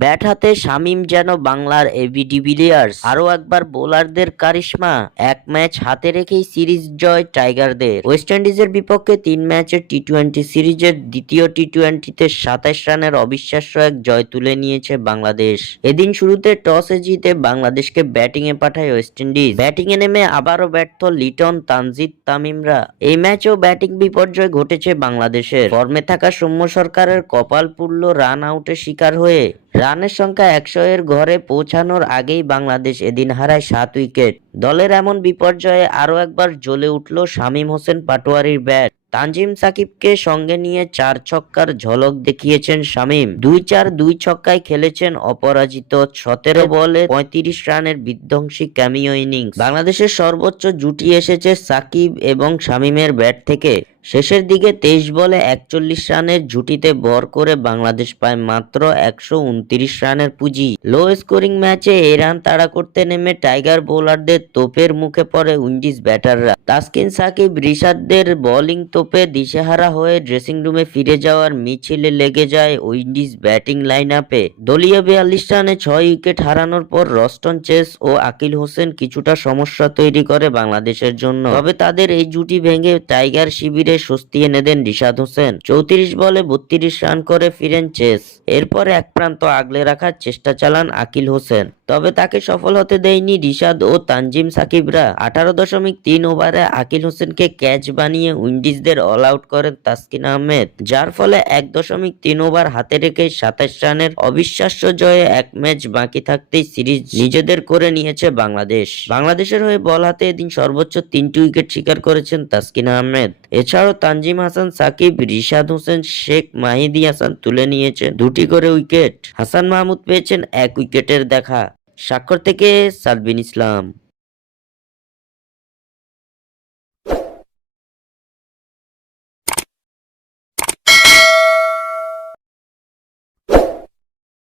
Bat হাতে শামিম যেন বাংলার এবি ডিভিলিয়ার্স, আরও একবার বোলারদের কারিশমা। এক ম্যাচ হাতে রেখেই সিরিজ জয় টাইগারদের। ওয়েস্ট ইন্ডিজের বিপক্ষে 3 ম্যাচের টি-20 সিরিজের দ্বিতীয় টি-20তে 27 রানের অবিশ্বাস্য এক জয় তুলে নিয়েছে বাংলাদেশ। এদিন শুরুতে টসে জিতে বাংলাদেশকে ব্যাটিংয়ে পাঠায় ওয়েস্ট ইন্ডিজ। ব্যাটিংয়ে নেমে আবারও ব্যর্থ লিটন, তানজিদ তামিমরা। এই ম্যাচেও ব্যাটিং বিপর্যয় ঘটেছে বাংলাদেশের। ফর্মে থাকা সৌম্য সরকারের কপাল পুড়ল রান আউটের শিকার হয়ে। রানের সংখ্যা 100 এর ঘরে পৌঁছানোর আগেই বাংলাদেশ এদিন হারায় 7 উইকেট। দলের এমন বিপর্যয়ে আরও একবার জ্বলে উঠল শামীম হোসেন পাটোয়ারির ব্যাট। তানজিম সাকিবকে সঙ্গে নিয়ে 4 ছক্কার ঝলক দেখিয়েছেন শামীম। 2-4 2 ছক্কায় খেলেছেন অপরাজিত। 17 বলে 35 রানের বিধ্বংসী ক্যামিও ইনিংস। বাংলাদেশের সর্বোচ্চ জুটি এসেছে সাকিব এবং শামীমের ব্যাট থেকে। শেষের দিকে 23 বলে 41 রানের জুটিতে ভর করে বাংলাদেশ পায় মাত্র 129 রানের পুঁজি। লো স্কোরিং ম্যাচে এই রান তাড়া করতে নেমে টাইগার বোলারদের তোপের মুখে পড়ে উইন্ডিজ ব্যাটাররা। তাসকিন, সাকিব, রিশাদদের বোলিং তোপে দিশেহারা হয়ে ড্রেসিং রুমে ফিরে যাওয়ার মিছিলে লেগে যায় উইন্ডিজ ব্যাটিং লাইন আপে। দলীয় 42 রানে 6 উইকেট হারানোর পর রস্টন চেস ও আকিল হোসেন কিছুটা সমস্যা তৈরি করে বাংলাদেশের জন্য। তবে তাদের এই জুটি ভেঙে টাইগার শিবিরে স্বস্তি এনে দেন রিশাদ হোসেন। 34 বলে 32 রান করে ফিরেন চেস। এরপর এক প্রান্ত আগলে রাখার চেষ্টা চালান আকিল হোসেন, তবে তাকে সফল হতে দেয়নি রিশাদ ও তানজিম সাকিবরা। 18.3 ওভারে আকিল হোসেনকে ক্যাচ বানিয়ে উইন্ডিজদের অল আউট করেন তাসকিন আহমেদ, যার ফলে 1.3 ওভার হাতে রেখে 27 রানের অবিশ্বাস্য জয়ে এক ম্যাচ বাকি থাকতেই সিরিজ নিজেদের করে নিয়েছে বাংলাদেশ। বাংলাদেশের হয়ে বল হাতে এদিন সর্বোচ্চ 3টি উইকেট শিকার করেছেন তাসকিন আহমেদ। এছাড়াও তানজিম হাসান, সাকিব, রিশাদ হোসেন, শেখ মাহিদি হাসান তুলে নিয়েছেন 2টি করে উইকেট। হাসান মাহমুদ পেয়েছেন 1 উইকেটের দেখা। স্বাক্ষর থেকে সালবিন ইসলাম।